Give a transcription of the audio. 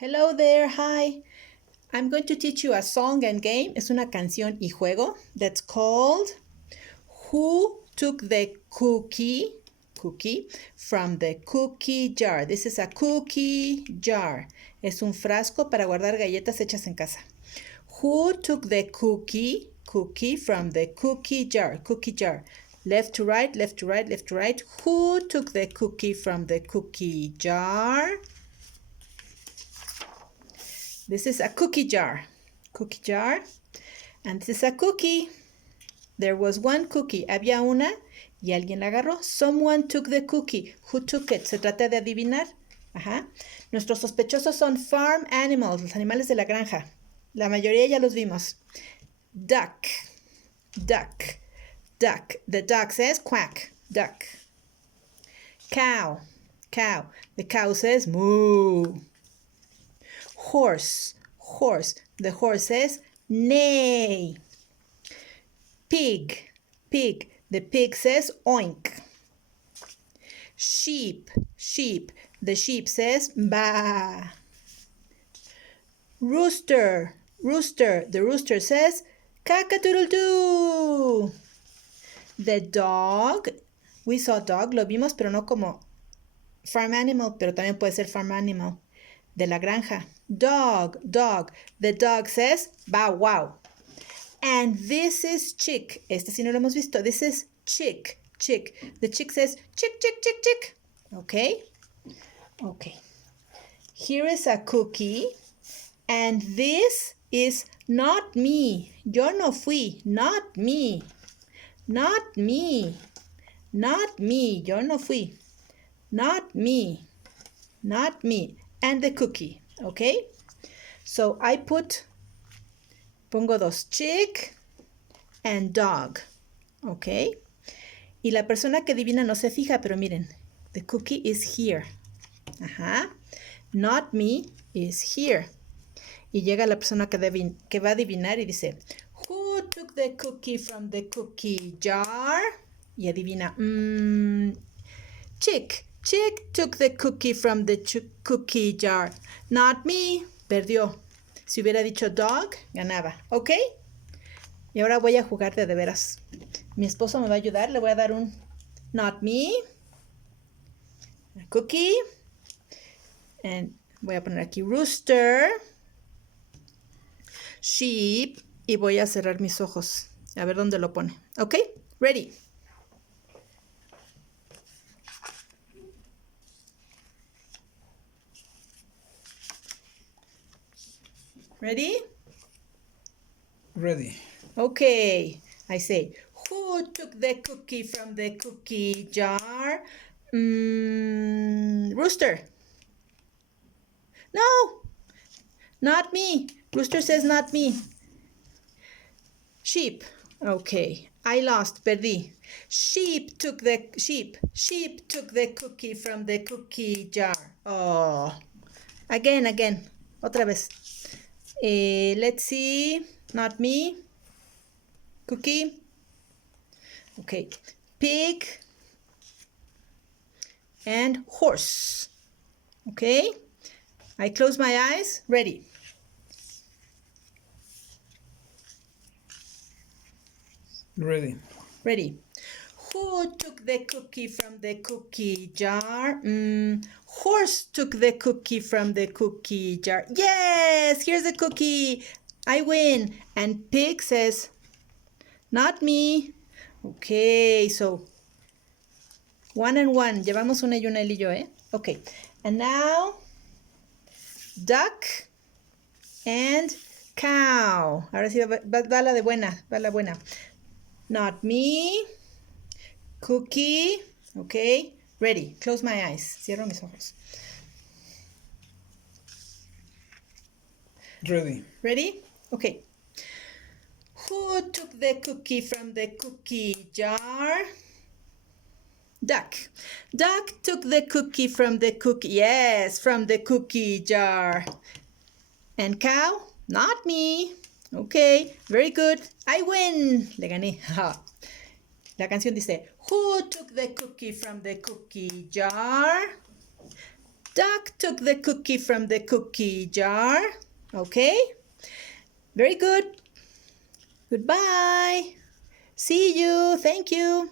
Hello there, hi. I'm going to teach you a song and game. Es una canción y juego that's called Who Took the Cookie from the Cookie Jar. This is a cookie jar. Es un frasco para guardar galletas hechas en casa. Who took the cookie from the cookie jar? Cookie jar. Left to right, left to right, left to right. Who took the cookie from the cookie jar? This is a cookie jar. Cookie jar. And this is a cookie. There was one cookie. Había una y alguien la agarró. Someone took the cookie. Who took it? Se trata de adivinar. Ajá. Nuestros sospechosos son farm animals, los animales de la granja. La mayoría ya los vimos. Duck. Duck. Duck. The duck says quack. Duck. Cow. Cow. The cow says moo. Horse. Horse. The horse says neigh. Pig. Pig. The pig says oink. Sheep. Sheep. The sheep says baa. Rooster. Rooster. The rooster says caca-doodle-doo. The dog. We saw dog. Lo vimos, pero no como farm animal, pero también puede ser farm animal. De la granja. Dog. Dog. The dog says bow wow. And this is chick. Este sí no lo hemos visto. This is chick. Chick. The chick says chick, chick, chick, chick. Okay? Okay. Here is a cookie. And this is not me. Yo no fui. Not me. Not me. Not me. Yo no fui. Not me. Not me. And the cookie. Okay? So I pongo dos, chick and dog. Okay? Y la persona que adivina no se fija, pero miren, the cookie is here. Ajá. Not me is here. Y llega la persona que va a adivinar y dice, who took the cookie from the cookie jar? Y adivina, chick. Chick took the cookie from the cookie jar. Not me. Perdió. Si hubiera dicho dog, ganaba. ¿Ok? Y ahora voy a jugar de veras. Mi esposo me va a ayudar. Le voy a dar un not me. A cookie. And voy a poner aquí rooster. Sheep. Y voy a cerrar mis ojos. A ver dónde lo pone. ¿Ok? Ready. Ready? Ready. Okay. I say, who took the cookie from the cookie jar? Rooster. No, not me. Rooster says not me. Sheep. Okay. I lost. Perdí. Sheep took the cookie from the cookie jar. Oh. Again. Otra vez. Let's see. Not me. Cookie. Okay. Pig. And horse. Okay. I close my eyes. Ready. Ready. Ready. Who took the cookie from the cookie jar? Horse took the cookie from the cookie jar. Yes, here's the cookie. I win. And pig says, not me. Okay, so 1 and 1. Llevamos una y una él y yo, ¿eh? Okay. And now, duck and cow. Ahora sí va la de buena, va la buena. Not me. Cookie. Okay. Ready. Close my eyes. Cierro mis ojos. Ready. Ready? Okay. Who took the cookie from the cookie jar? Duck. Duck took the cookie from the cookie. Yes, from the cookie jar. And cow? Not me. Okay, very good. I win. Le gané. La canción dice, who took the cookie from the cookie jar? Duck took the cookie from the cookie jar. Okay? Very good. Goodbye. See you. Thank you.